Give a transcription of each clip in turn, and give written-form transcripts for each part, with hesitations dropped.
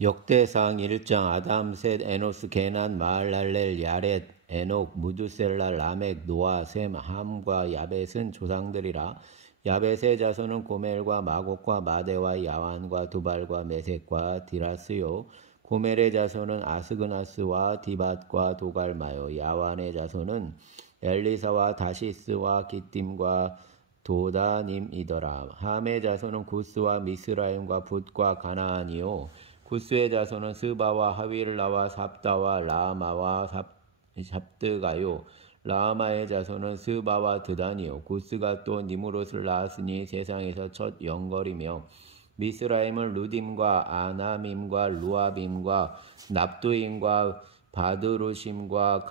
역대상 1장 아담, 셋, 에노스, 게난, 마할랄렐, 야렛, 에녹, 무두셀라, 라멕, 노아, 셈, 함과 야벳은 조상들이라. 야벳의 자손은 고멜과 마곡과 마대와 야완과 두발과 메색과 디라스요. 고멜의 자손은 아스그나스와 디밧과 도갈마요. 야완의 자손은 엘리사와 다시스와 기띔과 도다님이더라. 함의 자손은 구스와 미스라임과 붓과 가나안이요. 구스의 자손은 스바와 하윌라와 삽다와 라마와 삽드가요. 라마의 자손은 스바와 드단이요. 구스가 또 니무롯을 낳았으니 세상에서 첫 영걸이며 미스라임은 루딤과 아나밈과 루아빔과 납두임과 바드루심과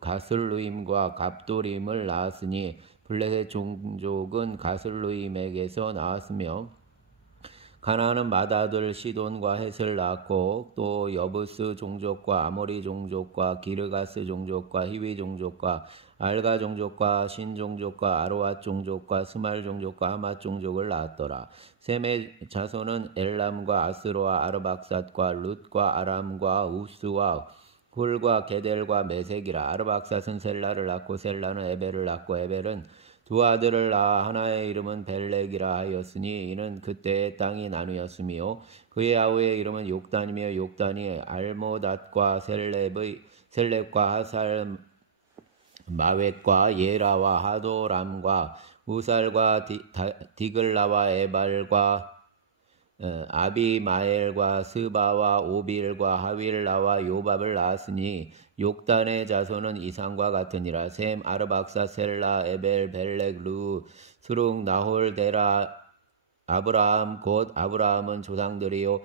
가슬루임과 갑도림을 낳았으니 블레셋 종족은 가슬루임에게서 나왔으며 가나안은 맏아들 시돈과 헷을 낳았고 또 여부스 종족과 아모리 종족과 기르가스 종족과 히위 종족과 알가 종족과 신 종족과 아로앗 종족과 스말 종족과 하맛 종족을 낳았더라. 셈의 자손은 엘람과 아스로와 아르박삿과 룻과 아람과 우스와 훌과 게델과 메색이라. 아르박삿은 셀라를 낳고 셀라는 에벨을 낳고 에벨은 두 아들을 낳아 하나의 이름은 벨렉이라 하였으니 이는 그때의 땅이 나누었으며 그의 아우의 이름은 욕단이며 욕단이 알모닷과 셀렙과 하살 마웻과 예라와 하도람과 우살과 디글라와 에발과 아비마엘과 스바와 오빌과 하윌라와 요밥을 낳았으니 욕단의 자손은 이상과 같으니라. 셈, 아르박사, 셀라, 에벨, 벨렉, 루, 스룩, 나홀, 데라, 아브라함 곧 아브라함은 조상들이요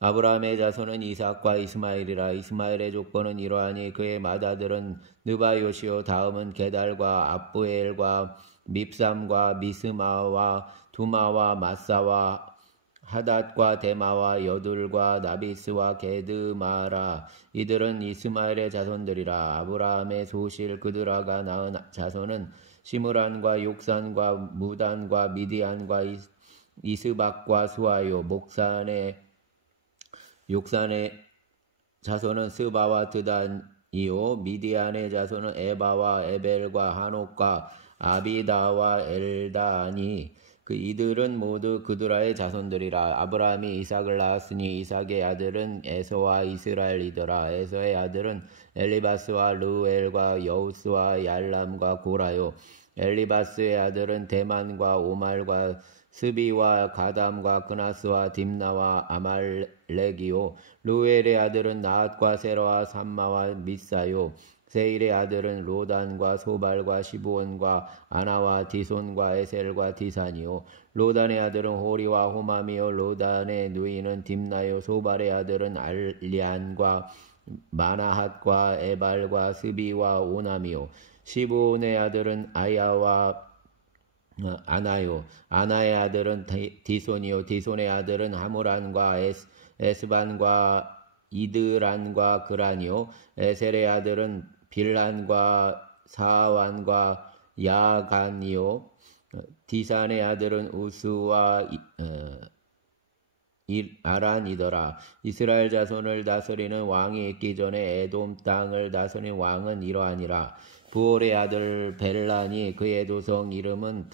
아브라함의 자손은 이삭과 이스마엘이라. 이스마엘의 족보는 이러하니 그의 맏아들은 느바요시요 다음은 게달과 압부엘과 밉삼과 미스마와 두마와 마사와 하닷과 데마와 여둘과 나비스와 게드마라. 이들은 이스마엘의 자손들이라. 아브라함의 소실 그드라가 낳은 자손은 시므란과 욕산과 무단과 미디안과 이스박과 수아요. 욕산의 자손은 스바와 드단이요. 미디안의 자손은 에바와 에벨과 하녹과 아비다와 엘다니. 이들은 모두 그드라의 자손들이라. 아브라함이 이삭을 낳았으니 이삭의 아들은 에서와 이스라엘이더라. 에서의 아들은 엘리바스와 르우엘과 여우스와 얄람과 고라요. 엘리바스의 아들은 데만과 오말과 스비와 가담과 그나스와 딥나와 아말렉이요. 르우엘의 아들은 나핫과 세라와 삼마와 미사요. 세일의 아들은 로단과 소발과 시브온과 아나와 디손과 에셀과 디산이요. 로단의 아들은 호리와 호맘이요. 로단의 누이는 딥나요. 소발의 아들은 알리안과 마나핫과 에발과 스비와 오남이요. 시브온의 아들은 아야와 아나요. 아나의 아들은 디손이요. 디손의 아들은 하무란과 에스반과 이드란과 그란이요. 에셀의 아들은 빌란과 사완과 야간이요. 디산의 아들은 우스와 아란이더라. 이스라엘 자손을 다스리는 왕이 있기 전에 에돔 땅을 다스린 왕은 이러하니라. 부올의 아들 벨란이 그의 도성 이름은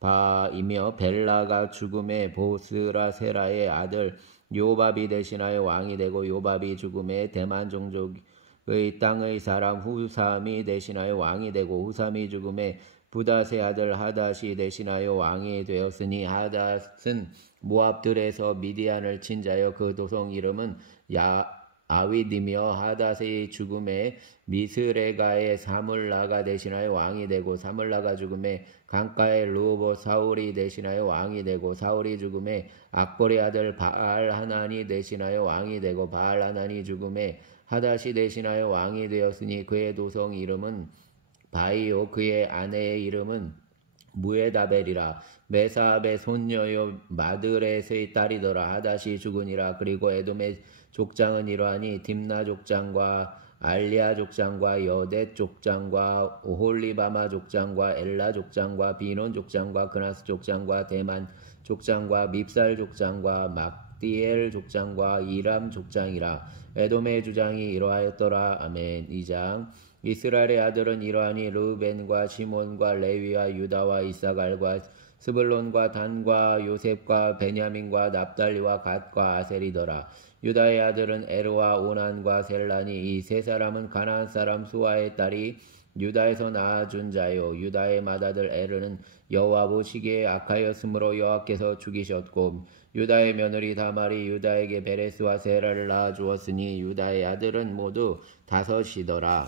단하바이며 벨라가 죽음에 보스라 세라의 아들 요밥이 대신하여 왕이 되고 요밥이 죽음에 대만 종족의 땅의 사람 후삼이 대신하여 왕이 되고 후삼이 죽음에 부닷의 아들 하닷이 대신하여 왕이 되었으니 하닷은 모압들에서 미디안을 친 자여 그 도성 이름은 아윗이며 하닷의 죽음에 미스레가의 사물라가 대신하여 왕이 되고 사물라가 죽음에 강가의 르호보 사울이 대신하여 왕이 되고 사울이 죽음에 악볼의 아들 바알 하나니 대신하여 왕이 되고 바알 하나니 죽음에 하닷이 대신하여 왕이 되었으니 그의 도성 이름은 바이요 그의 아내의 이름은 무에다벨이라. 메사압의 손녀요 마드렛의 딸이더라. 하닷이 죽으니라. 그리고 에돔의 족장은 이러하니 딥나 족장과 알리아 족장과 여댓 족장과 오홀리바마 족장과 엘라 족장과 비논 족장과 그나스 족장과 대만 족장과 밉살 족장과 흑디엘 족장과 이람 족장이라. 에돔의 주장이 이러하였더라. 아멘. 2장. 이스라엘의 아들은 이러하니 르우벤과 시몬과 레위와 유다와 이사갈과 스불론과 단과 요셉과 베냐민과 납달리와 갓과 아셀이더라. 유다의 아들은 에르와 오난과 셀란이. 이 세 사람은 가나안 사람 수아의 딸이 유다에서 낳아준 자요. 유다의 맏아들 에르는 여호와 보시기에 악하였으므로 여호와께서 죽이셨고, 유다의 며느리 다말이 유다에게 베레스와 세라를 낳아주었으니 유다의 아들은 모두 5이더라.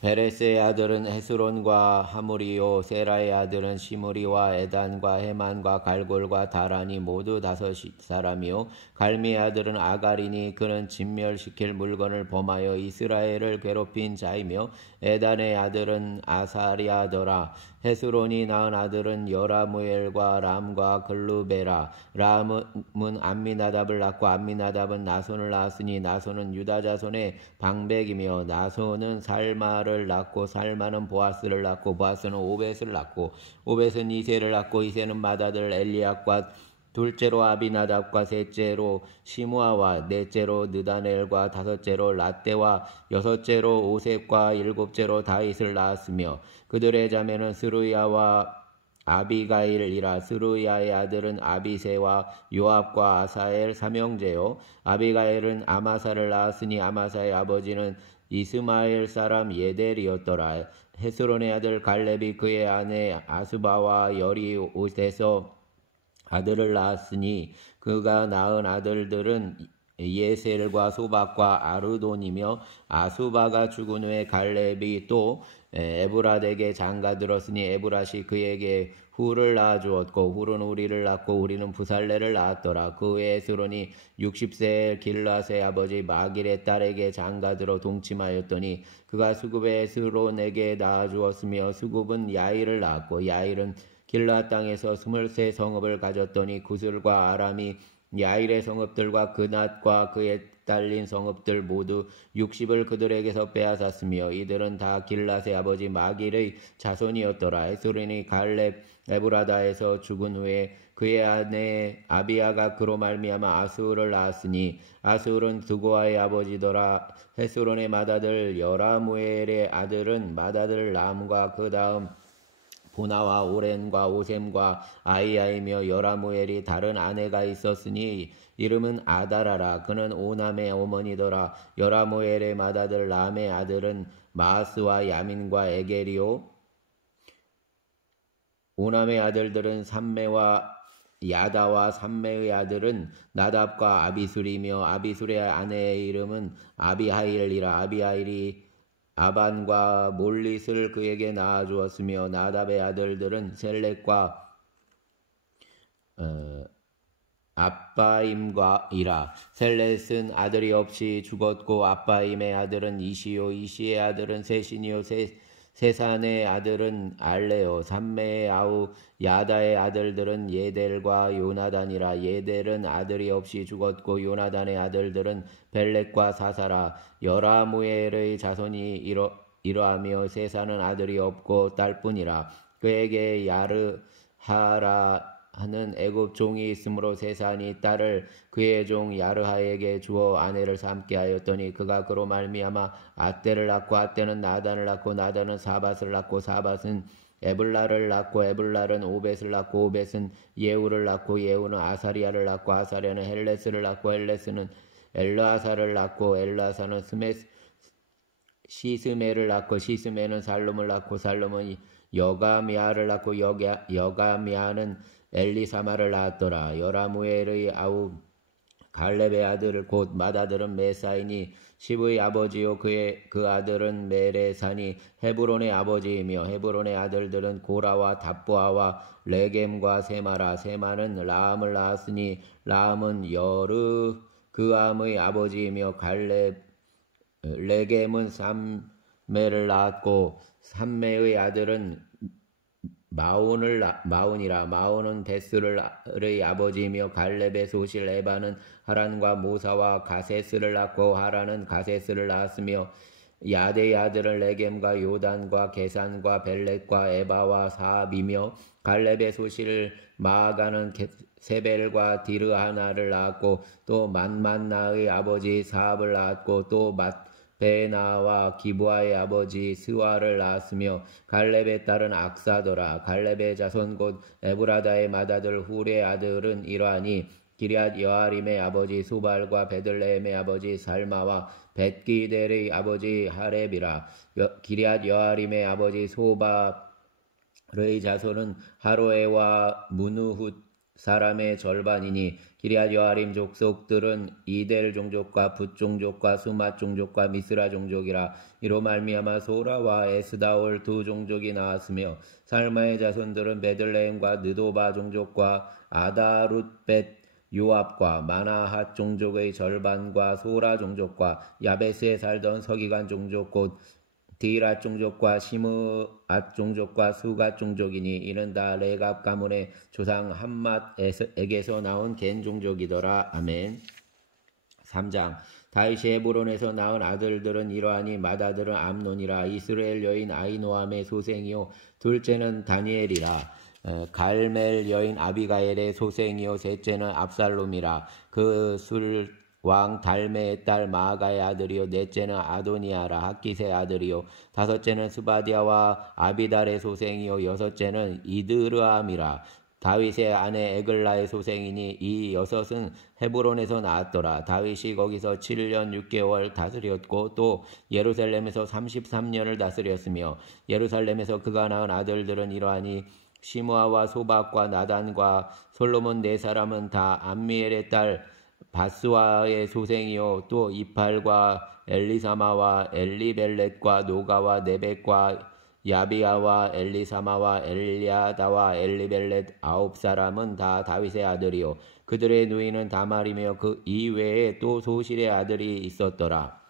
베레스의 아들은 헤스론과 하무리요. 세라의 아들은 시므리와 에단과 헤만과 갈골과 다란이 모두 5사람이요. 갈미의 아들은 아가리니 그는 진멸시킬 물건을 범하여 이스라엘을 괴롭힌 자이며, 에단의 아들은 아사리아더라. 헤스론이 낳은 아들은 여라무엘과 람과 글루베라. 람은 암미나답을 낳고 암미나답은 나손을 낳았으니 나손은 유다 자손의 방백이며, 나손은 살마를 낳고 살마는 보아스를 낳고 보아스는 오벳을 낳고 오벳은 이세를 낳고 이세는 맏아들 엘리압과 둘째로 아비나답과 셋째로 시므아와 넷째로 느다넬과 다섯째로 라떼와 여섯째로 오셉과 일곱째로 다윗을 낳았으며, 그들의 자매는 스루야와 아비가일이라. 스루야의 아들은 아비세와 요압과 아사엘 삼형제요. 아비가일은 아마사를 낳았으니 아마사의 아버지는 이스마엘 사람 예델이었더라. 헤스론의 아들 갈렙이 그의 아내 아스바와 여리옷에서 아들을 낳았으니 그가 낳은 아들들은 예셀과 소박과 아르돈이며, 아수바가 죽은 후에 갈렙이 또 에브라덱에 장가들었으니 에브라시 그에게 후를 낳아주었고, 후는 우리를 낳고 우리는 부살레를 낳았더라. 그 후에 에스론이 60세 길라스의 아버지 마길의 딸에게 장가들어 동침하였더니 그가 수굽의 에스론에게 낳아주었으며, 수굽은 야일을 낳았고 야일은 길라 땅에서 23 성읍을 가졌더니 구슬과 아람이 야일의 성읍들과 그낫과 그에 딸린 성읍들 모두 60을 그들에게서 빼앗았으며, 이들은 다 길랏의 아버지 마길의 자손이었더라. 에스론이 갈렙 에브라다에서 죽은 후에 그의 아내 아비아가 그로 말미암아 아스울을 낳았으니 아스울은 두고아의 아버지더라. 헤스론의 맏아들 여라무엘의 아들은 맏아들 람과 그 다음 보나와 오렌과 오셈과 아이야이며, 여라무엘이 다른 아내가 있었으니 이름은 아다라라. 그는 오남의 어머니더라. 여라무엘의 맏아들 람의 아들은 마아스와 야민과 에게리오. 오남의 아들들은 삼매와 야다와 삼매의 아들은 나답과 아비술이며, 아비술의 아내의 이름은 아비하일이라. 아비하일이 아반과 몰릿을 그에게 낳아주었으며, 나답의 아들들은 셀렉과 아빠임과 이라. 셀렛은 아들이 없이 죽었고 아빠임의 아들은 이시요. 이시의 아들은 세신이요. 세산의 아들은 알레요. 삼매의 아우 야다의 아들들은 예델과 요나단이라. 예델은 아들이 없이 죽었고 요나단의 아들들은 벨렉과 사사라. 여라무엘의 자손이 이러하며 세산은 아들이 없고 딸뿐이라. 그에게 야르하라 하는 애굽 종이 있으므로 세산이 딸을 그의 종 야르하에게 주어 아내를 삼게 하였더니 그가 그로 말미암아 아떼를 낳고 아떼는 나단을 낳고 나단은 사밧을 낳고 사밧은 에블라를 낳고 에블랄은 오벳을 낳고 오벳은 예후를 낳고 예후는 아사리아를 낳고 아사리아는 헬레스를 낳고 헬레스는 엘라사를 낳고 엘라사는 시스메를 낳고 시스메는 살룸을 낳고 살룸은 여가미아를 낳고 여가미아는 엘리사마를 낳았더라. 여라무엘의 아우 갈렙의 아들 곧 맏아들은 메사이니 시브의 아버지요. 그 아들은 메레산이 헤브론의 아버지이며, 헤브론의 아들들은 고라와 답보아와 레겜과 세마라. 세마는 라암을 낳았으니 라암은 여르그암의 아버지이며, 레겜은 삼매를 낳았고 삼매의 아들은 마온이라. 마온은 베스르의 아버지이며, 갈렙의 소실 에바는 하란과 모사와 가세스를 낳고 하란은 가세스를 낳았으며, 야대의 아들은 레겜과 요단과 게산과 벨렛과 에바와 사압이며 갈렙의 소실 마아가는 세벨과 디르하나를 낳았고 또 만만나의 아버지 사압을 낳았고 또 맛베나와 기부아의 아버지 스와를 낳았으며 갈렙의 딸은 악사더라. 갈렙의 자손 곧 에브라다의 맏아들 훌의 아들은 이러하니 기럇 여아림의 아버지 소발과 베들레헴의 아버지 살마와 벳기델의 아버지 하렙이라. 기럇 여아림의 아버지 소발의 자손은 하로에와 무누훗 사람의 절반이니 기럇 여아림 족속들은 이델 종족과 붓 종족과 수맛 종족과 미스라 종족이라. 이로 말미암아 소라와 에스다올 두 종족이 나왔으며 살마의 자손들은 베들레헴과 느도바 종족과 아다룻벳 요압과 마나핫 종족의 절반과 소라 종족과 야베스에 살던 서기관 종족 곧 디랏 종족과 시므앗 종족과 수갓 종족이니 이는 다 레갑 가문의 조상 함맛에게서 나온 겐 종족이더라. 아멘. 3장 다윗이 헤브론에서 낳은 아들들은 이러하니 맏아들은 암논이라. 이스라엘 여인 아히노암의 소생이요 둘째는 다니엘이라. 갈멜 여인 아비가엘의 소생이요 셋째는 압살롬이라. 그 술 왕 달메의 딸 마아가의 아들이요 넷째는 아도니아라. 학기스의 아들이요 다섯째는 스바디아와 아비달의 소생이요 여섯째는 이드르암이라. 다윗의 아내 에글라의 소생이니 이 여섯은 헤브론에서 나왔더라. 다윗이 거기서 7년 6개월 다스렸고 또 예루살렘에서 33년을 다스렸으며 예루살렘에서 그가 낳은 아들들은 이러하니 시므아와 소박과 나단과 솔로몬 네 사람은 다 암미엘의 딸 바스와의 소생이요 또 이팔과 엘리사마와 엘리벨렛과 노가와 네벡과 야비아와 엘리사마와 엘리아다와 엘리벨렛 9사람은 다 다윗의 아들이요 그들의 누이는 다말이며 그 이외에 또 소실의 아들이 있었더라.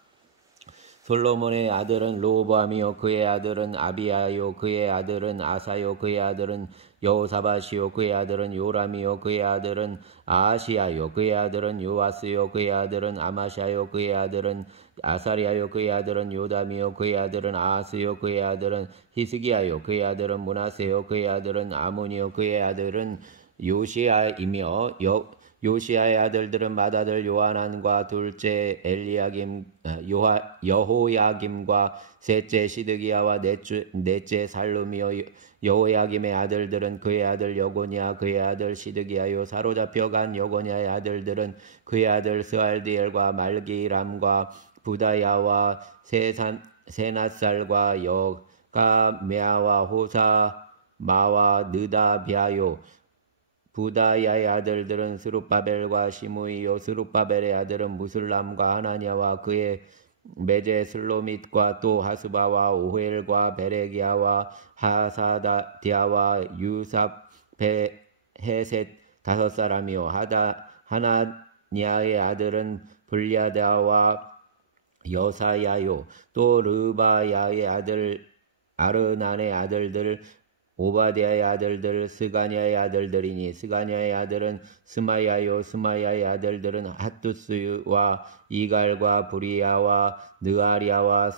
솔로몬의 아들은 르호보암이요 그의 아들은 아비야요 그의 아들은 아사요 그의 아들은 여호사밧이요 그의 아들은 요람이요 그의 아들은 아하시야요 그의 아들은 요아스요 그의 아들은 아마샤요 그의 아들은 아사리야요 그의 아들은 요담이요 그의 아들은 아하스요 그의 아들은 히스기야요 그의 아들은 므낫세요 그의 아들은 아몬이요 그의 아들은 요시야이며 요시야의 아들들은 맏아들 요하난과 둘째 엘리야김 여호야김과 셋째 시드기야와 넷째 살룸이요 여호야김의 아들들은 그의 아들 여고냐 그의 아들 시드기야요 사로잡혀 간 여고냐의 아들들은 그의 아들 스알디엘과 말기람과 부다야와 세낫살과 여가메아와 호사마와 느다비아요 부다야의 아들들은 스룹바벨과 시므이요 스룹바벨의 아들은 무슬람과 하나냐와 그의 메제 슬로밋과 또 하스바와 오헬과 베레기야와 하사다디아와 유삽 헤셋 5사람이요 하나냐의 아들은 블야다와 여사야요 또 르바야의 아들 아르난의 아들들 오바디아의 아들들 스가냐의 아들들이니 스가냐의 아들은 스마야요 스마야의 아들들은 핫두스와 이갈과 부리야와 느아리아와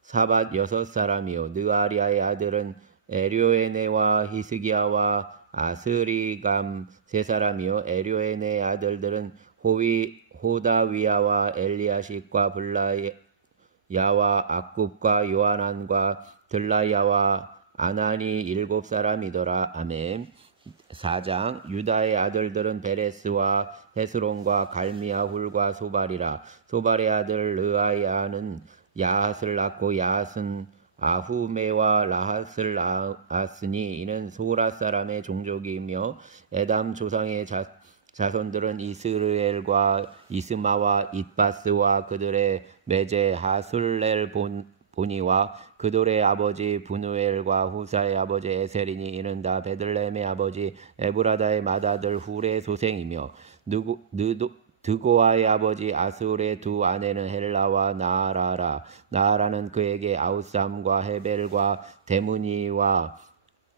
사밧 6사람이요 느아리아의 아들은 에료에네와 히스기야와 아스리감 3사람이요 에료에네의 아들들은 호다위야와 엘리야십과 블라야와 악굽과 요하난과 들라야와 아나니 7사람이더라. 아멘. 4장 유다의 아들들은 베레스와 헤스론과 갈미아 훌과 소발이라. 소발의 아들 르아야는 야핫을 낳고 야핫은 아후메와 라핫을 낳았으니 이는 소라 사람의 종족이며 에담 조상의 자손들은 이스르엘과 이스마와 잇바스와 그들의 매제 하술렐 보니와 그들의 아버지 분우엘과 후사의 아버지 에셀이니 이는 다 베들레헴의 아버지 에브라다의 맏아들 훌의 소생이며 드고아의 아버지 아술의 두 아내는 헬라와 나아라라. 나아라는 그에게 아우삼과 헤벨과 데무니와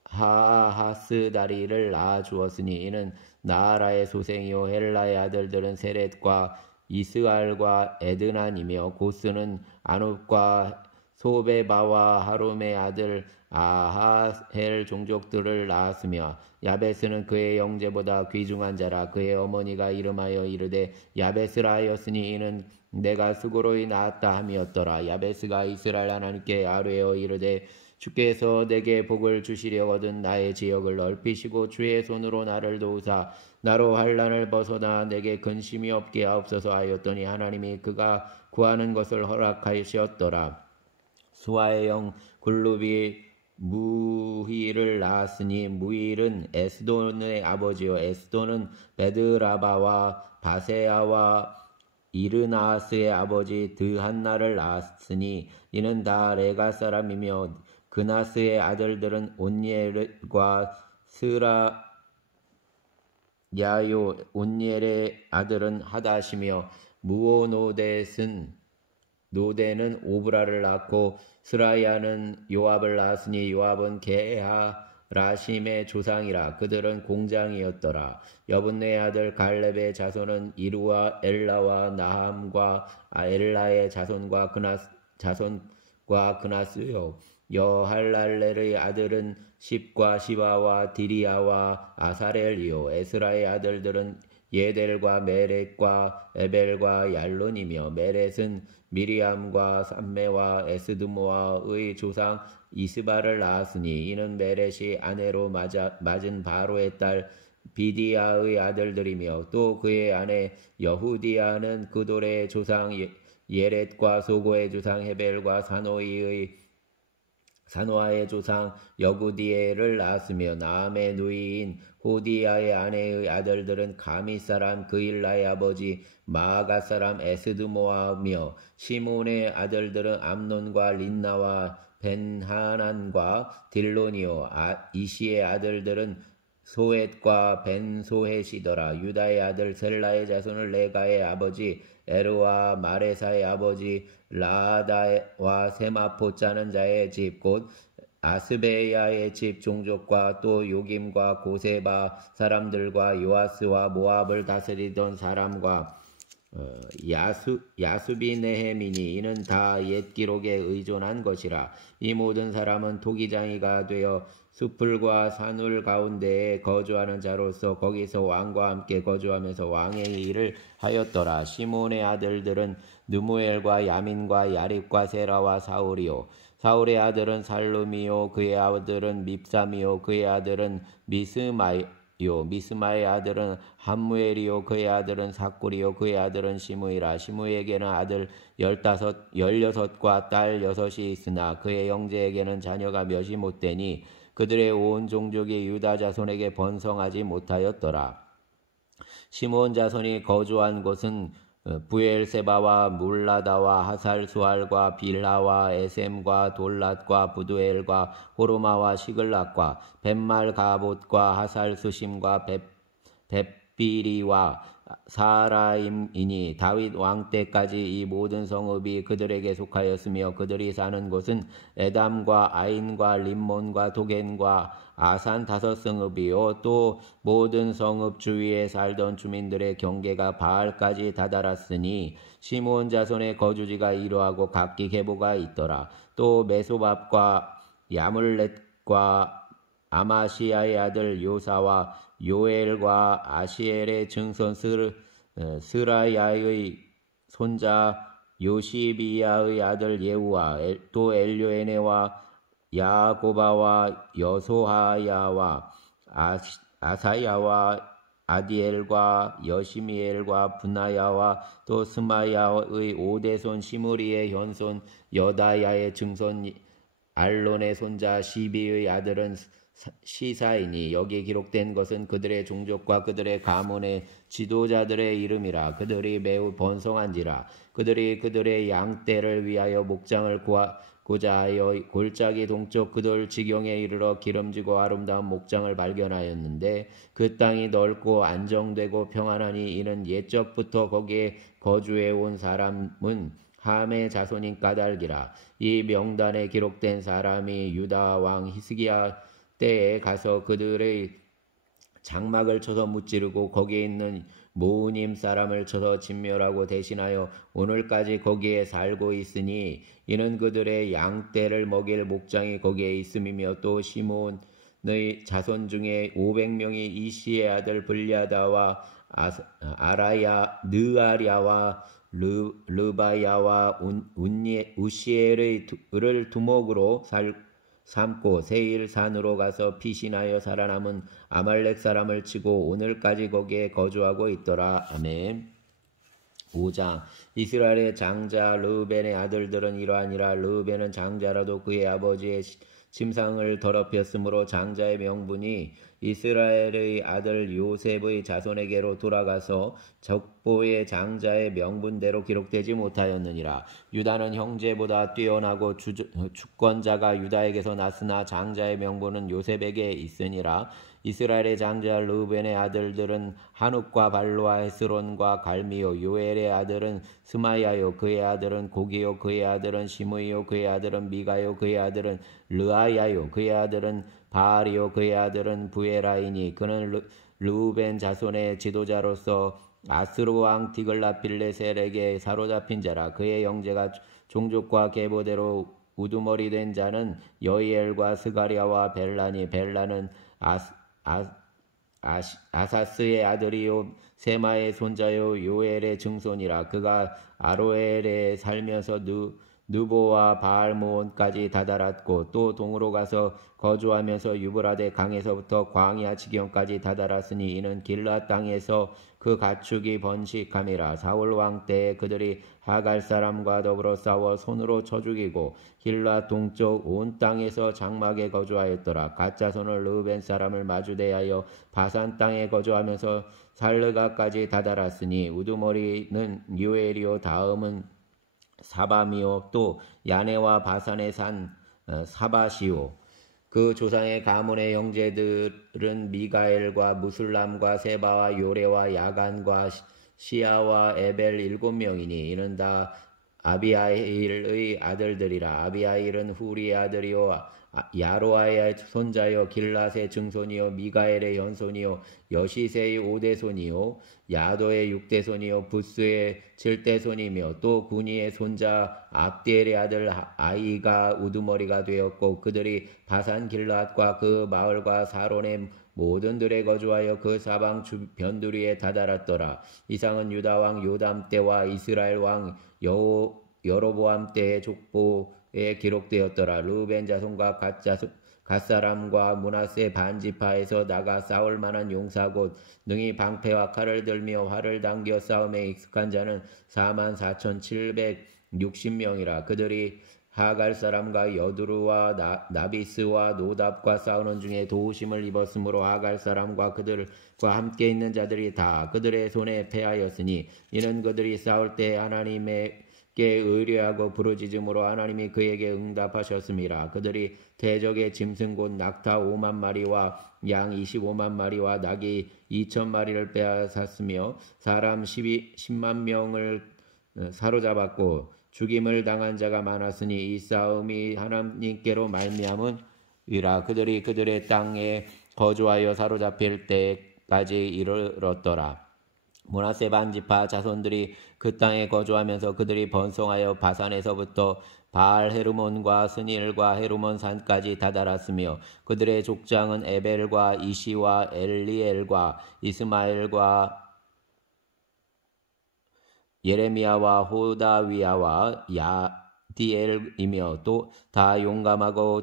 하하스다리를 낳아주었으니 이는 나아라의 소생이요 헬라의 아들들은 세렛과 이스알과 에드난이며 고스는 아눕과 소베바와 하룸의 아들 아하헬 종족들을 낳았으며 야베스는 그의 형제보다 귀중한 자라. 그의 어머니가 이름하여 이르되 야베스라 하였으니 이는 내가 수고로이 낳았다 함이었더라. 야베스가 이스라엘 하나님께 아뢰어 이르되 주께서 내게 복을 주시려거든 나의 지역을 넓히시고 주의 손으로 나를 도우사 나로 환난을 벗어나 내게 근심이 없게 하옵소서 하였더니 하나님이 그가 구하는 것을 허락하셨더라. 수아의 영 굴룹이 무힐을 낳았으니 무힐은 에스돈의 아버지요 에스돈은 베드라바와 바세아와 이르나스의 아버지 드한나를 낳았으니 이는 다 레가 사람이며 그나스의 아들들은 온니엘과 스라야요 온니엘의 아들은 하닷이며 노대는 오브라를 낳고 스라야는 요압을 낳았으니 요압은 게하라심의 조상이라. 그들은 공장이었더라. 여분네의 아들 갈렙의 자손은 이루와 엘라와 나함과 엘라의 자손과 그나스요. 여할랄렐의 아들은 십과 시바와 디리아와 아사렐이요. 에스라의 아들들은 예델과 메렛과 에벨과 얄론이며 메렛은 미리암과 삼메와 에스드모아의 조상 이스바를 낳았으니 이는 메렛이 아내로 맞은 바로의 딸 비디아의 아들들이며 또 그의 아내 여후디아는 그돌의 조상 예렛과 소고의 조상 헤벨과 사노아의 조상 여구디엘을 낳았으며 나함의 누이인 호디야의 아내의 아들들은 가미 사람 그일라의 아버지 마아가 사람 에스드모아며 시몬의 아들들은 암논과 린나와 벤하난과 딜론이요 이시의 아들들은 소헷과 벤소헷이더라. 유다의 아들 셀라의 자손을 레가의 아버지 에르와 마레사의 아버지 라아다와 세마포 짜는 자의 집 곧 아스베야의 집 종족과 또 요김과 고세바 사람들과 요아스와 모압을 다스리던 사람과 야수비네헤미니 이는 다 옛 기록에 의존한 것이라. 이 모든 사람은 토기장이가 되어 숲풀과 산울 가운데에 거주하는 자로서 거기서 왕과 함께 거주하면서 왕의 일을 하였더라. 시몬의 아들들은 느무엘과 야민과 야립과 세라와 사울이요. 사울의 아들은 살룸이요 그의 아들은 밉삼이요 그의 아들은 미스마의 아들은 함무엘이요 그의 아들은 삭굴이요 그의 아들은 시므이라. 시므에게는 아들 16과 딸 6이 있으나 그의 형제에게는 자녀가 몇이 못되니 그들의 온 종족이 유다 자손에게 번성하지 못하였더라. 시므온 자손이 거주한 곳은 부엘세바와 물라다와 하살수알과 빌하와 에셈과 돌랏과 부두엘과 호르마와 시글락과 벳말가봇과 하살수심과 벳비리와 사라임이니 다윗 왕 때까지 이 모든 성읍이 그들에게 속하였으며 그들이 사는 곳은 에담과 아인과 림몬과 도겐과 아산 5성읍이요 또 모든 성읍 주위에 살던 주민들의 경계가 바알까지 다다랐으니 시므온 자손의 거주지가 이러하고 각기 계보가 있더라. 또 메소밥과 야물렛과 아마시아의 아들 요사와 요엘과 아시엘의 증손 스라야의 손자 요시비야의 아들 예후와 또 엘요에네와 야고바와 여소하야와 아사야와 아디엘과 여시미엘과 분하야와 또 스마야의 5대손 시므리의 현손 여다야의 증손 알론의 손자 시비의 아들은 시사이니 여기 기록된 것은 그들의 종족과 그들의 가문의 지도자들의 이름이라. 그들이 매우 번성한지라. 그들이 그들의 양떼를 위하여 목장을 고자 하여 골짜기 동쪽 그들 지경에 이르러 기름지고 아름다운 목장을 발견하였는데 그 땅이 넓고 안정되고 평안하니 이는 옛적부터 거기에 거주해 온 사람은 함의 자손인 까닭이라. 이 명단에 기록된 사람이 유다 왕 히스기야 때에 가서 그들의 장막을 쳐서 무찌르고 거기에 있는 모우님 사람을 쳐서 진멸하고 대신하여 오늘까지 거기에 살고 있으니 이는 그들의 양떼를 먹일 목장이 거기에 있음이며 또 시몬의 자손 중에 500명이 이시의 아들 블야다와 느아랴와 르바야와 우시엘을 두목으로 삼고 세일 산으로 가서 피신하여 살아남은 아말렉 사람을 치고 오늘까지 거기에 거주하고 있더라. 아멘. 5장 이스라엘의 장자 르우벤의 아들들은 이러하니라. 르우벤은 장자라도 그의 아버지의 침상을 더럽혔으므로 장자의 명분이 이스라엘의 아들 요셉의 자손에게로 돌아가서 적보의 장자의 명분대로 기록되지 못하였느니라. 유다는 형제보다 뛰어나고 주권자가 유다에게서 났으나 장자의 명분은 요셉에게 있으니라. 이스라엘의 장자 르우벤의 아들들은 한욱과 발로와 헤스론과 갈미요. 요엘의 아들은 스마야요. 그의 아들은 고기요. 그의 아들은 시므이요. 그의 아들은 미가요. 그의 아들은 르아야요. 그의 아들은 바알이요. 그의 아들은 부에라이니 그는 르우벤 자손의 지도자로서 아스루 왕 디글라필레셀에게 사로잡힌 자라. 그의 형제가 종족과 계보대로 우두머리 된 자는 여이엘과 스가랴와 벨라니. 벨라는 아사스의 아들이요 세마의 손자요 요엘의 증손이라. 그가 아로엘에 살면서 느보와 바알모온까지 다다랐고 또 동으로 가서 거주하면서 유브라데 강에서부터 광야 지경까지 다다랐으니 이는 길라 땅에서 그 가축이 번식함이라. 사울 왕 때에 그들이 하갈 사람과 더불어 싸워 손으로 쳐 죽이고 길라 동쪽 온 땅에서 장막에 거주하였더라. 갓자손을 르우벤 사람을 마주대하여 바산 땅에 거주하면서 살르가까지 다다랐으니 우두머리는 유엘이요 다음은 사밤이요 또 야네와 바산의 산 사바시요. 그 조상의 가문의 형제들은 미가엘과 무술람과 세바와 요레와 야간과 시아와 에벨 7명이니 이는 다 아비아일의 아들들이라. 아비아일은 후리의 아들이요 야로아의 손자요 길랏의 증손이요 미가엘의 현손이요 여시세의 5대손이요 야도의 6대손이요 부스의 7대손이며 또 구니의 손자 압디엘의 아들 아이가 우두머리가 되었고 그들이 바산 길랏과 그 마을과 사론의 모든 들에 거주하여 그 사방 변두리에 다다랐더라. 이상은 유다왕 요담 때와 이스라엘 왕 여로보암 때의 족보에 기록되었더라. 르우벤 자손과 갓사람과 므낫세 반지파에서 나가 싸울 만한 용사 곧 능히 방패와 칼을 들며 활을 당겨 싸움에 익숙한 자는 44,760명이라. 그들이 하갈 사람과 여두루와 나비스와 노답과 싸우는 중에 도우심을 입었으므로 하갈 사람과 그들과 함께 있는 자들이 다 그들의 손에 패하였으니 이는 그들이 싸울 때 하나님께 의뢰하고 부르짖음으로 하나님이 그에게 응답하셨음이라. 그들이 대적의 짐승 곧 낙타 5만 마리와 양 25만 마리와 낙이 2천 마리를 빼앗았으며 사람 10만 명을 사로잡았고 죽임을 당한 자가 많았으니 이 싸움이 하나님께로 말미암은이라. 그들이 그들의 땅에 거주하여 사로잡힐 때까지 이르렀더라. 므낫세 반지파 자손들이 그 땅에 거주하면서 그들이 번성하여 바산에서부터 바알 헤르몬과 스닐과 헤르몬 산까지 다다랐으며 그들의 족장은 에벨과 이시와 엘리엘과 이스마엘과 예레미야와 호다위야와 야디엘이며 또 다 용감하고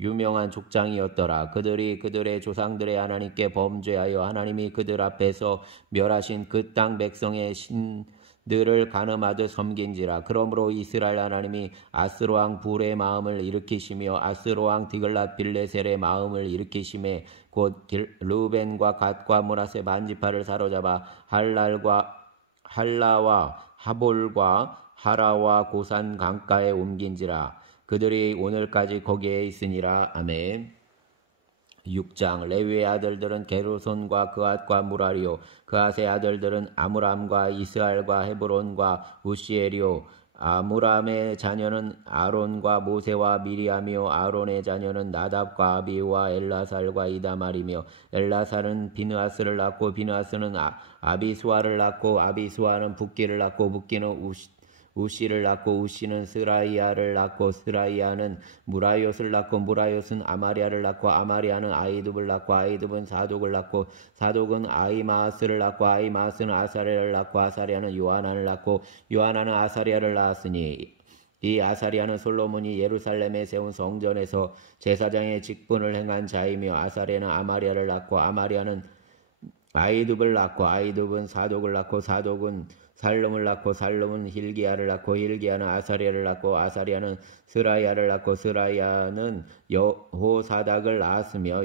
유명한 족장이었더라. 그들이 그들의 조상들의 하나님께 범죄하여 하나님이 그들 앞에서 멸하신 그 땅 백성의 신들을 간음하듯 섬긴지라. 그러므로 이스라엘 하나님이 아스로왕 불의 마음을 일으키시며 아스로왕 디글랏빌레셀의 마음을 일으키심에 곧 르우벤과 갓과 므낫세 반지파를 사로잡아 할라와 하볼과 하라와 고산 강가에 옮긴지라. 그들이 오늘까지 거기에 있으니라. 아멘. 6장 레위의 아들들은 게르손과 그앗과 무라리요 그앗의 아들들은 아므람과 이스알과 헤브론과 우시엘이요 아므람의 자녀는 아론과 모세와 미리암이요 아론의 자녀는 나답과 아비우와 엘라살과 이다말이며 엘라살은 비느하스를 낳고 비느하스는 아비수아를 낳고 아비수아는 붓기를 낳고 붓기는 우시를 낳고 우시는 스라이야를 낳고 스라이야는 무라이옷을 낳고 무라이옷은 아마리아를 낳고 아마리아는 아이둡을 낳고 아이둡은 사독을 낳고 사독은 아이마스를 낳고 아이마스는 아사리아를 낳고 아사리아는 요하나를 낳고 요하나는 아사리아를 낳았으니 이 아사리아는 솔로몬이 예루살렘에 세운 성전에서 제사장의 직분을 행한 자이며 아사리아는 아마리아를 낳고 아마리아는 아이둡을 낳고 아이둡은 사독을 낳고 사독은 살룸을 낳고 살룸은 hil기야를 낳고 hil기야는 아사리아를 낳고 아사리아는 스라이야를 낳고 스라이야는 여호사닥을 낳았으며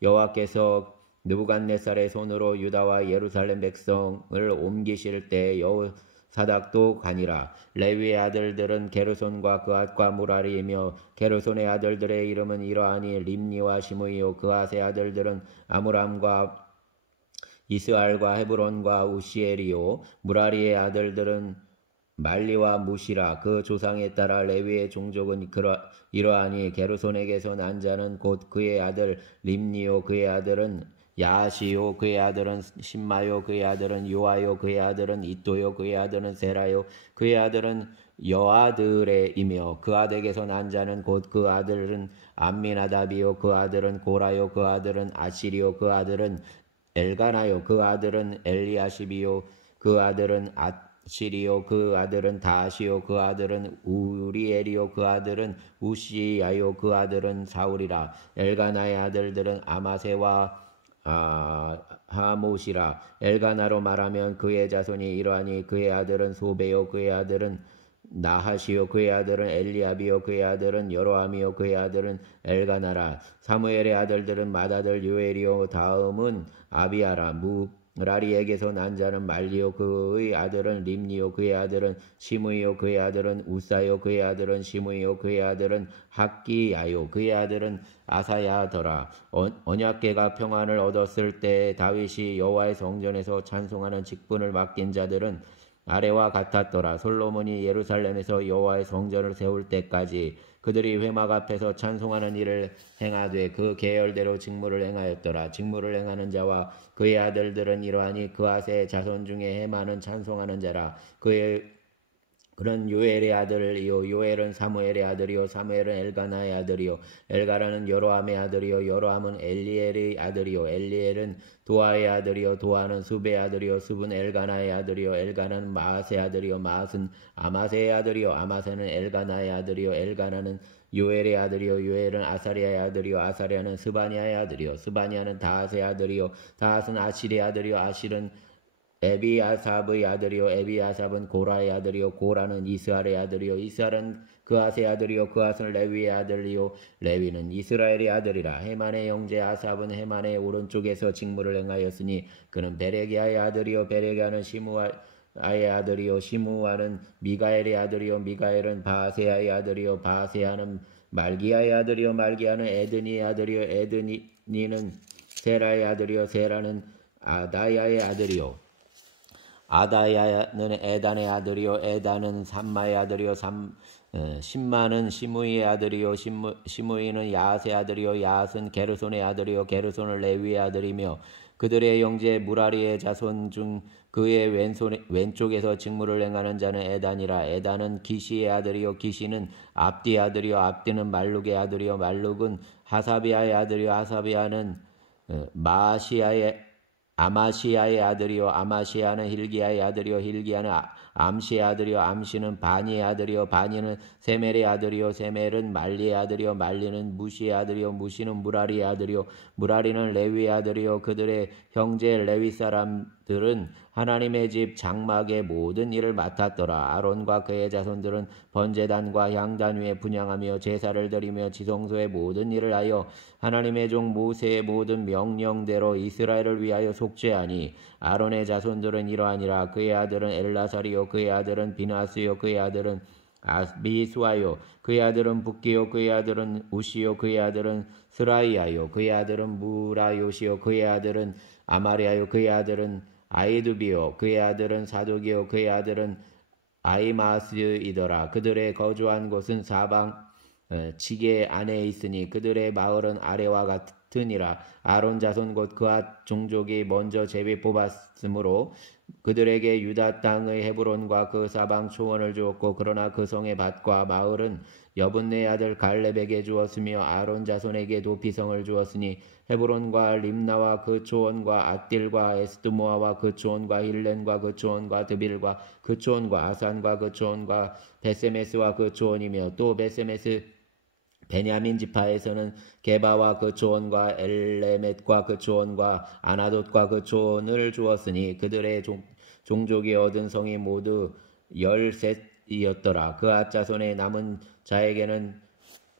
여호와께서 느부갓네살의 손으로 유다와 예루살렘 백성을 옮기실 때 여호사닥도 가니라. 레위의 아들들은 게르손과 그앗과 무라리이며 게르손의 아들들의 이름은 이러하니 림니와 시므이요 그앗의 아들들은 아므람과 이스알과 헤브론과 우시엘이요 무라리의 아들들은 말리와 무시라. 그 조상에 따라 레위의 종족은 이러하니 게르손에게서 난 자는 곧 그의 아들 림니요 그의 아들은 야시요 그의 아들은 심마요 그의 아들은 요아요 그의 아들은 이또요 그의 아들은 세라요 그의 아들은 여아들의이며 그 아들에게서 난 자는 곧 그 아들은 암미나답이요 그 아들은 고라요 그 아들은 아시리요 그 아들은 엘가나요 그 아들은 엘리아십이요 그 아들은 아시리요 그 아들은 다시요 그 아들은 우리엘이요 그 아들은 우시야요 그 아들은 사울이라. 엘가나의 아들들은 아마세와 하모시라. 엘가나로 말하면 그의 자손이 이러하니 그의 아들은 소베요 그의 아들은 나하시요 그의 아들은 엘리압이요 그의 아들은 여로함이요 그의 아들은 엘가나라. 사무엘의 아들들은 맏아들 요엘이요 다음은 아비아라. 무라리에게서 난 자는 말리요 그의 아들은 림니요 그의 아들은 시므이요 그의 아들은 우사요 그의 아들은 시므이요 그의 아들은 학기야요 그의 아들은 아사야더라. 언약궤가 평안을 얻었을 때 다윗이 여호와의 성전에서 찬송하는 직분을 맡긴 자들은 아래와 같았더라. 솔로몬이 예루살렘에서 여호와의 성전을 세울 때까지 그들이 회막 앞에서 찬송하는 일을 행하되 그 계열대로 직무를 행하였더라. 직무를 행하는 자와 그의 아들들은 이러하니 그앗의 자손 중에 헤만은 찬송하는 자라. 그는 요엘의 아들이요 요엘은 사무엘의 아들이요 사무엘은 엘가나의 아들이요 엘가나는 여로함의 아들이요 여로함은 엘리엘의 아들이요 엘리엘은 도아의 아들이요 도아는 습의 아들이요 습은 엘가나의 아들이요 엘가나는 마앗의 아들이요 마앗은 아마세의 아들이요 아마세는 엘가나의 아들이요 엘가나는 요엘의 아들이요 요엘은 아사리아의 아들이요 아사리아는 스바니아의 아들이요 스바니아는 다핫의 아들이요 다핫은 아실의 아들이요 아실은 에비아삽의 아들이요 에비아삽은 고라의 아들이요 고라는 이스알의 아들이요 이스알은 그앗의 아들이요 그앗은 레위의 아들이요 레위는 이스라엘의 아들이라. 헤만의 형제 아삽은 헤만의 오른쪽에서 직무를 행하였으니 그는 베레기아의 아들이요 베레기아는 시므아의 아들이요 시므아는 미가엘의 아들이요 미가엘은 바세아의 아들이요 바세아는 말기야의 아들이요 말기야는 에드니의 아들이요 에드니는 세라의 아들이요 세라는 아다야의 아들이요 아다야는 에단의 아들이요 에단은 삼마의 아들이요 심마는 시므이의 아들이요 시므이는 야앗의 아들이요 야앗은 게르손의 아들이요 게르손은 레위의 아들이며 그들의 형제 무라리의 자손 중 그의 왼쪽에서 직무를 행하는 자는 에단이라. 에단은 기시의 아들이요 기시는 압디의 아들이요 압디는 말룩의 아들이요 말룩은 하사비아의 아들이요 하사비아는 아마시아의 아들이요 아마시아는 hil기야의 아들이요 hil기야는 암시의 아들이요 암시는 바니의 아들이요 바니는 세멜의 아들이요 세멜은 말리의 아들이요 말리는 무시의 아들이요 무시는 무라리의 아들이요 무라리는 레위의 아들이요 그들의 형제 레위 사람들은 하나님의 집 장막의 모든 일을 맡았더라. 아론과 그의 자손들은 번제단과 향단 위에 분향하며 제사를 드리며 지성소의 모든 일을 하여 하나님의 종 모세의 모든 명령대로 이스라엘을 위하여 속죄하니 아론의 자손들은 이러하니라. 그의 아들은 엘라살이요 그의 아들은 비나스요 그의 아들은 아비수아요 그의 아들은 붓기요 그의 아들은 우시요 그의 아들은 스라이야요 그의 아들은 무라요시요 그의 아들은 아마리아요 그의 아들은 아이두비요 그의 아들은 사독이요 그의 아들은 아이마스이더라. 그들의 거주한 곳은 사방 지게 안에 있으니 그들의 마을은 아래와 같으니라. 아론 자손 곧 그앗 종족이 먼저 제비 뽑았으므로 그들에게 유다 땅의 헤브론과 그 사방 초원을 주었고 그러나 그 성의 밭과 마을은 여분네 아들 갈렙에게 주었으며 아론 자손에게 도피성을 주었으니 헤브론과 림나와 그 초원과 앗딜과 에스드모아와 그 초원과 힐렌과 그 초원과 드빌과 그 초원과 아산과 그 초원과 베세메스와 그 초원이며 또 베세메스 베냐민 지파에서는 게바와 그 초원과 엘레멧과 그 초원과 아나돗과 그 초원을 주었으니 그들의 종족이 얻은 성이 모두 13이었더라. 그앗 자손의 남은 자에게는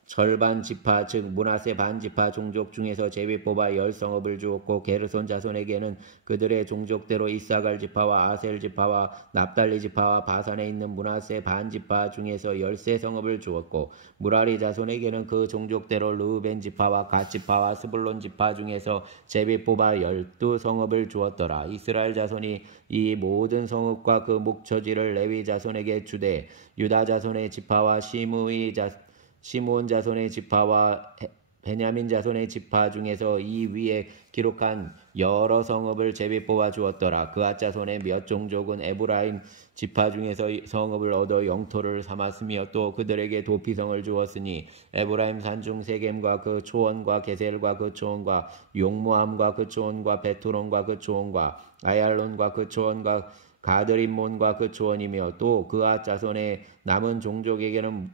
절반 지파 즉 므낫세 반 지파 종족 중에서 제비 뽑아 10성읍을 주었고 게르손 자손에게는 그들의 종족대로 이사갈 지파와 아셀 지파와 납달리 지파와 바산에 있는 므낫세 반 지파 중에서 13성읍을 주었고 무라리 자손에게는 그 종족대로 르우벤 지파와 갓 지파와 스불론 지파 중에서 제비 뽑아 12성읍을 주었더라. 이스라엘 자손이 이 모든 성읍과 그 목처지를 레위 자손에게 주되 유다 자손의 지파와 시므온 자손의 지파와 베냐민 자손의 지파 중에서 이 위에 기록한 여러 성읍을 제비 뽑아 주었더라. 그앗 자손의 몇 종족은 에브라임 지파 중에서 성읍을 얻어 영토를 삼았으며 또 그들에게 도피성을 주었으니 에브라임 산중 세겜과 그 초원과 게셀과 그 초원과 용무함과 그 초원과 베토론과 그 초원과 아얄론과 그 초원과 가드림몬과 그 초원이며 또 그앗 자손의 남은 종족에게는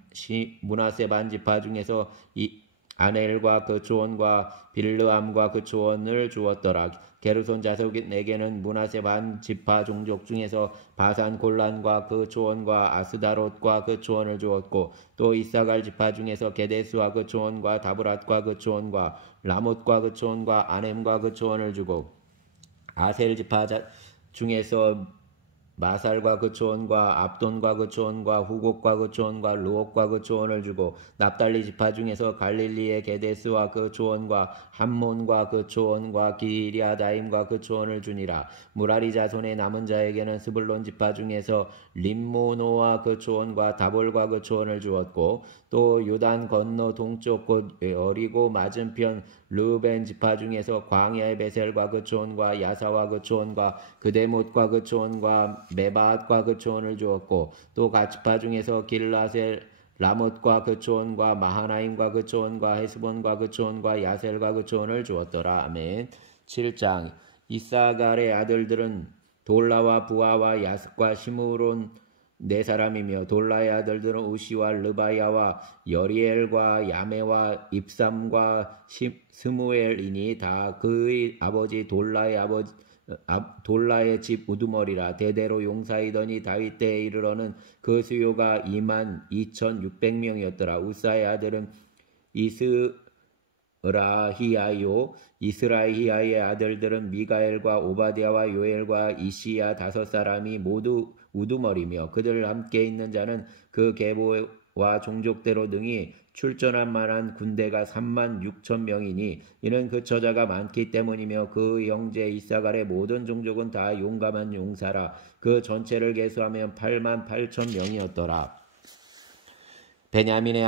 므낫세 반 지파 중에서 이 아넬과 그 초원과 빌르암과 그 초원을 주었더라. 게르손 자손에게는 므낫세 반 지파 종족 중에서 바산 골란과 그 초원과 아스다롯과 그 초원을 주었고 또 이사갈 지파 중에서 게데스와 그 초원과 다브랏과 그 초원과 라못과 그 초원과 아넴과 그 초원을 주고 아셀 지파 중에서 마살과 그 초원과 압돈과 그 초원과 후곡과 그 초원과 루옥과 그 초원을 주고 납달리 지파 중에서 갈릴리의 게데스와 그 초원과 함몬과 그 초원과 기리아다임과 그 초원을 주니라. 무라리 자손의 남은 자에게는 스불론 지파 중에서 림모노와 그 초원과 다볼과 그 초원을 주었고 또 요단 건너 동쪽 곧 여리고 맞은편 르벤 지파 중에서 광야의 베셀과 그 초원과 야사와 그 초원과 그데못과 그 초원과 메바앗과 그 초원을 주었고 또 갓지파 중에서 길라셀 라못과 그 초원과 마하나임과 그 초원과 헤스본과 그 초원과 야셀과 그 초원을 주었더라. 아멘. 7장 이사갈의 아들들은 돌라와 부하와 야스과 시므론 네 사람이며 돌라의 아들들은 우시와 르바야와 여리엘과 야메와 입삼과 스무엘이니 다 그의 아버지 돌라의 집 우두머리라. 대대로 용사이더니 다윗 때에 이르러는 그 수요가 22,600명이었더라. 우사의 아들은 이스라히야의 아들들은 미가엘과 오바댜와 요엘과 이시야 5사람이 모두 우두머리며 그들 함께 있는 자는 그 계보와 종족대로 등이 출전할 만한 군대가 36,000명이니 이는 그 처자가 많기 때문이며 그 형제 이사갈의 모든 종족은 다 용감한 용사라. 그 전체를 계수하면 88,000명이었더라. 베냐민의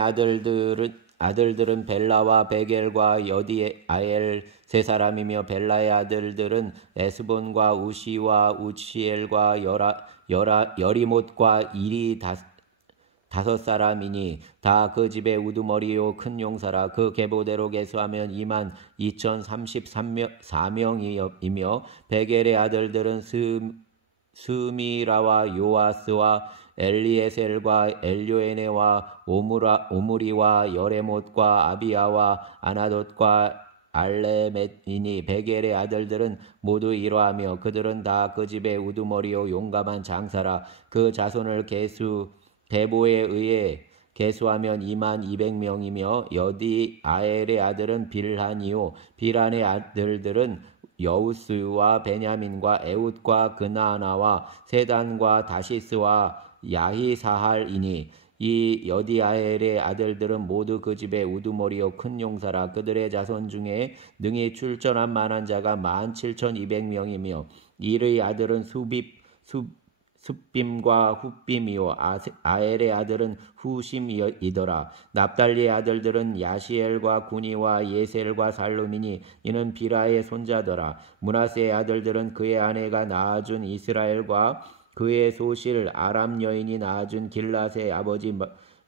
아들들은 벨라와 베겔과 여디아엘 세 사람이며 벨라의 아들들은 에스본과 우시와 우치엘과 여리못과 일이 5사람이니 다 그 집의 우두머리요 큰 용사라. 그 계보대로 계수하면 22,034명이며 베겔의 아들들은 스미라와 요아스와 엘리에셀과 엘요에네와 오므리와 여레못과 아비야와 아나돗과 알레멧이니 베겔의 아들들은 모두 이러하며 그들은 다 그 집의 우두머리요 용감한 장사라. 그 자손을 계보에 의해 계수하면 22,000명이며 여디아엘의 아들은 빌한이요 빌한의 아들들은 여우스와 베냐민과 에웃과 그나아나와 세단과 다시스와 야히사할이니 이 여디아엘의 아들들은 모두 그 집의 우두머리요 큰 용사라. 그들의 자손 중에 능히 출전한 만한 자가 17,200명이며 일의 아들은 숫빔과 훗빔이요 아엘의 아들은 후심이더라. 납달리의 아들들은 야시엘과 구니와 예셀과 살루미니 이는 비라의 손자더라. 므낫세의 아들들은 그의 아내가 낳아준 이스라엘과 그의 소실 아람 여인이 낳아준 길랏의 아버지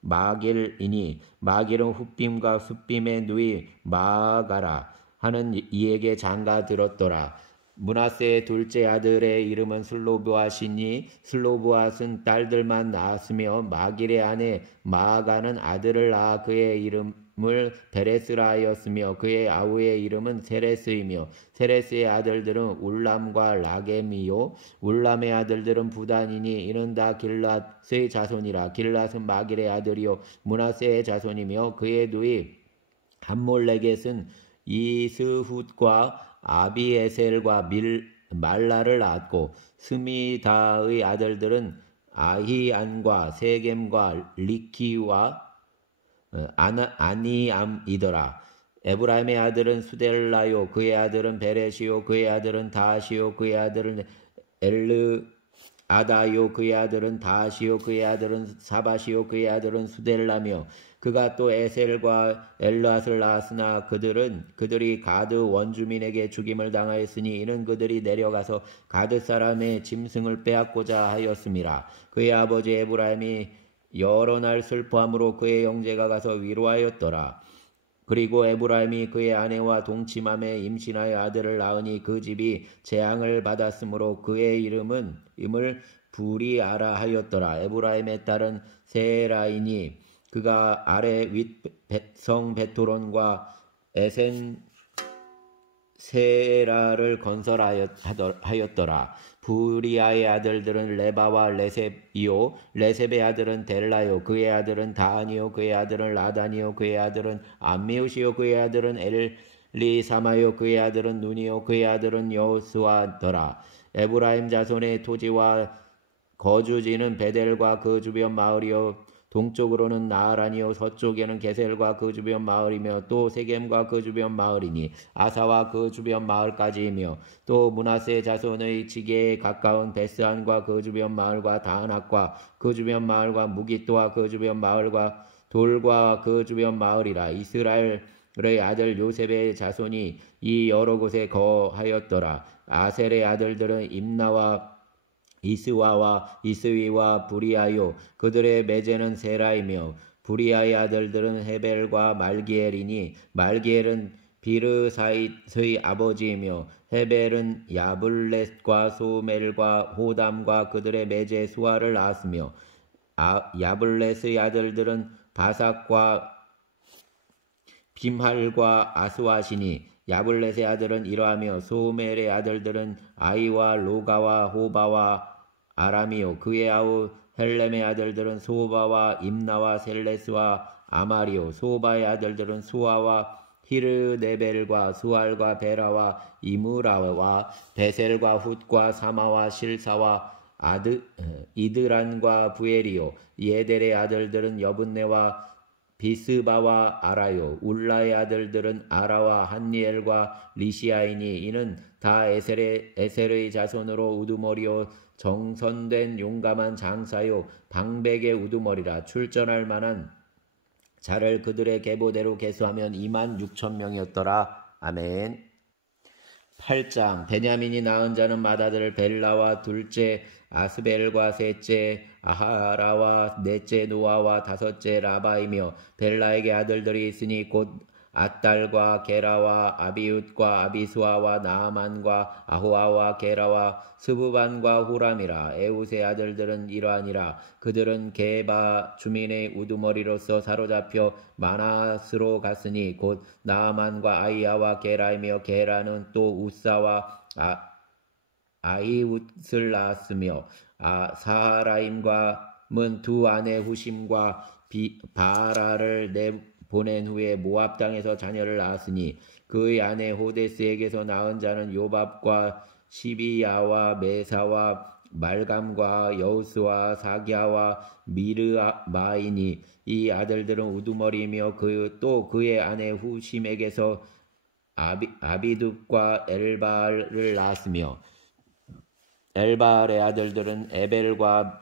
마길이니 마길은 훗빔과 숫빔의 누이 마가라 하는 이에게 장가 들었더라. 므낫세의 둘째 아들의 이름은 슬로브앗이니 슬로브앗은 딸들만 낳았으며 마길의 아내 마아가는 아들을 낳아 그의 이름을 베레스라 하였으며 그의 아우의 이름은 세레스이며 세레스의 아들들은 울람과 라겜이요 울람의 아들들은 부단이니 이는 다 길랏의 자손이라. 길랏은 마길의 아들이요 므낫세의 자손이며 그의 누이 함몰레겟은 이스훗과 아비에셀과 말라를 낳았고 스미다의 아들들은 아히안과 세겜과 리키와 아니암이더라. 에브라임의 아들은 수델라요 그의 아들은 베레시요 그의 아들은 다시요 그의 아들은 아다요 그의 아들은 다시요 그의 아들은 사바시요 그의 아들은 수델라며 그가 또 에셀과 엘랏을 낳았으나 그들이 가드 원주민에게 죽임을 당하였으니 이는 그들이 내려가서 가드 사람의 짐승을 빼앗고자 하였음이라. 그의 아버지 에브라임이 여러 날 슬퍼함으로 그의 형제가 가서 위로하였더라. 그리고 에브라임이 그의 아내와 동침함에 임신하여 아들을 낳으니 그 집이 재앙을 받았으므로 그의 이름을 부리아라 하였더라. 에브라임의 딸은 세라이니 그가 아래 윗성 베토론과 에센 세라를 건설하였더라. 부리아의 아들들은 레바와 레셉이요 레셉의 아들은 델라요 그의 아들은 다하니요 그의 아들은 라다니요 그의 아들은 암미우시요 그의 아들은 엘리사마요 그의 아들은 눈이요 그의 아들은 여호수아더라. 에브라임 자손의 토지와 거주지는 베델과 그 주변 마을이요 동쪽으로는 나아란이요 서쪽에는 게셀과 그 주변 마을이며 또 세겜과 그 주변 마을이니 아사와 그 주변 마을까지이며 또 므낫세 자손의 지게에 가까운 베스안과 그 주변 마을과 다낙과 그 주변 마을과 무기또와 그 주변 마을과 돌과 그 주변 마을이라. 이스라엘의 아들 요셉의 자손이 이 여러 곳에 거하였더라. 아셀의 아들들은 임나와 이스와와 이스위와 부리아요 그들의 매제는 세라이며 부리아의 아들들은 헤벨과 말기엘이니 말기엘은 비르사잇의 아버지이며 헤벨은 야블렛과 소멜과 호담과 그들의 매제 수아를 낳았으며 야블렛의 아들들은 바삭과 빔할과 아스와시니 야블렛의 아들은 이러하며 소멜의 아들들은 아이와 로가와 호바와 아람이요 그의 아우 헬렘의 아들들은 소바와 임나와 셀레스와 아마리요 소바의 아들들은 수아와 히르네벨과 수알과 베라와 이무라와 베셀과 훗과 사마와 실사와 이드란과 부엘이요 예델의 아들들은 여분네와 비스바와 아라요 울라의 아들들은 아라와 한니엘과 리시아이니 이는 다 에셀의 자손으로 우두머리요 정선된 용감한 장사요 방백의 우두머리라. 출전할 만한 자를 그들의 계보대로 계수하면 26,000명이었더라. 아멘. 8장 베냐민이 낳은 자는 맏아들 벨라와 둘째 아스벨과 셋째 아하라와 넷째 노아와 다섯째 라바이며 벨라에게 아들들이 있으니 곧 앗달과 게라와 아비웃과 아비수아와 나아만과 아호아와 게라와 스부반과 후람이라. 에웃의 아들들은 이러하니라. 그들은 게바 주민의 우두머리로서 사로잡혀 마나스로 갔으니 곧 나아만과 아이야와 게라이며 게라는 또 우사와 아이웃을 낳았으며 사하라임과는 두 아내 후심과 바라를 보낸 후에 모압 땅에서 자녀를 낳았으니 그의 아내 호데스에게서 낳은 자는 요밥과 시비야와 메사와 말감과 여우스와 사기야와 미르마이니 이 아들들은 우두머리이며 또 그의 아내 후심에게서 아비둡과 엘발을 낳았으며 엘바알의 아들들은 에벨과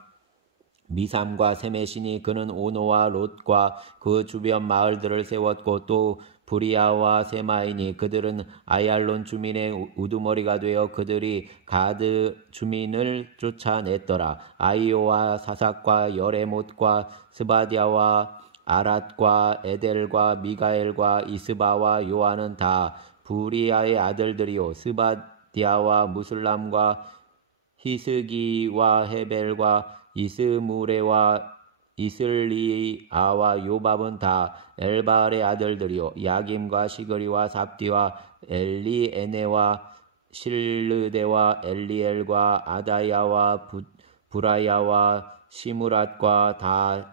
미삼과 세메시니 그는 오노와 롯과 그 주변 마을들을 세웠고 또 부리아와 세마이니 그들은 아얄론 주민의 우두머리가 되어 그들이 가드 주민을 쫓아냈더라. 아이오와 사삭과 여레못과 스바디아와 아랏과 에델과 미가엘과 이스바와 요한은 다 부리아의 아들들이요 스바디아와 무슬람과 히스기와 헤벨과 이스무레와 이슬리아와 요밥은 다 엘바알의 아들들이요 야김과 시그리와 삽디와 엘리에네와 실르데와 엘리엘과 아다야와 부라야와 시무랏과 다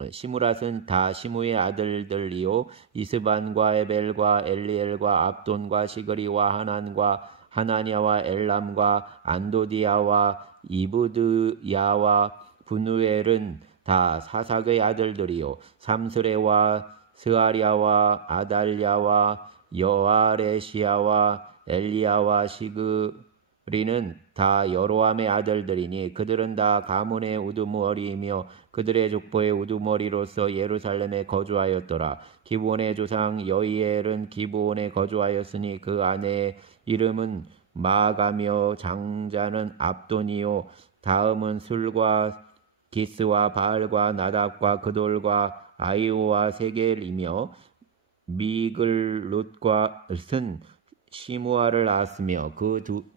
시무랏은 다 시무의 아들들이요 이스반과 에벨과 엘리엘과 압돈과 시그리와 하난과 하나냐와 엘람과 안도디아와 이브드야와 분우엘은 다 사삭의 아들들이요 삼스레와 스아랴와 아달랴와 여아레시아와 엘리야와 시그리는 다 여로함의 아들들이니 그들은 다 가문의 우두머리이며 그들의 족보의 우두머리로서 예루살렘에 거주하였더라. 기브온의 조상 여이엘은 기브온에 거주하였으니 그 아내의 이름은 마가며 장자는 압돈이요 다음은 술과 기스와 바알과 나답과 그돌과 아이오와 세겔이며 미글롯과 은 시무아를 낳았으며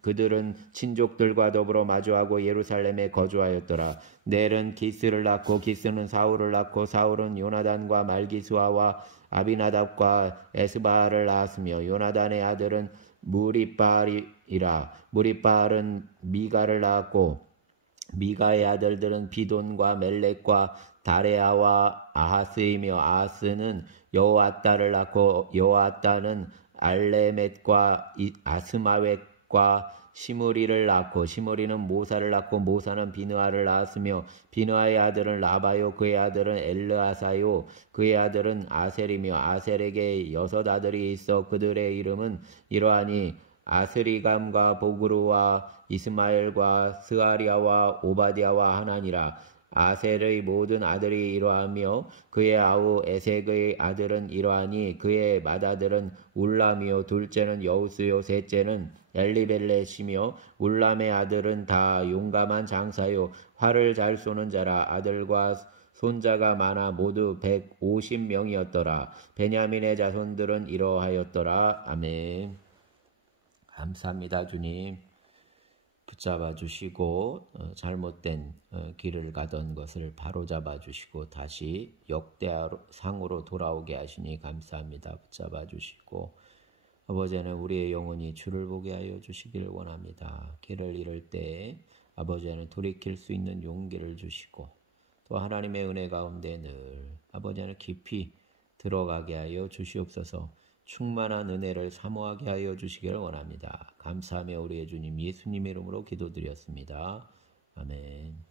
그들은 친족들과 더불어 마주하고 예루살렘에 거주하였더라. 넬은 기스를 낳고 기스는 사울을 낳고 사울은 요나단과 말기수아와 아비나답과 에스바알을 낳았으며 요나단의 아들은 무리바알이라. 무리바알은 미가를 낳았고 미가의 아들들은 비돈과 멜렉과 다레아와 아하스이며 아하스는 여호아따를 낳고 여호아따는 알레멧과 아스마웻과 시므리를 낳고 시므리는 모사를 낳고 모사는 비느아를 낳았으며 비느아의 아들은 라바요 그의 아들은 엘르아사요 그의 아들은 아셀이며 아셀에게 6 아들이 있어 그들의 이름은 이러하니 아스리감과 보그루와 이스마엘과 스아리아와 오바디아와 하나니라. 아셀의 모든 아들이 이러하며 그의 아우 에색의 아들은 이러하니 그의 맏아들은 울람이요 둘째는 여우스요 셋째는 엘리벨렛이며 울람의 아들은 다 용감한 장사요 활을 잘 쏘는 자라. 아들과 손자가 많아 모두 150명이었더라. 베냐민의 자손들은 이러하였더라. 아멘. 감사합니다, 주님. 붙잡아 주시고 잘못된 길을 가던 것을 바로잡아 주시고 다시 역대상으로 돌아오게 하시니 감사합니다. 붙잡아 주시고 아버지는 우리의 영혼이 주를 보게 하여 주시길 원합니다. 길을 잃을 때 아버지는 돌이킬 수 있는 용기를 주시고 또 하나님의 은혜 가운데 늘 아버지는 깊이 들어가게 하여 주시옵소서. 충만한 은혜를 사모하게 하여 주시길 원합니다. 감사하며 우리의 주님 예수님의 이름으로 기도드렸습니다. 아멘.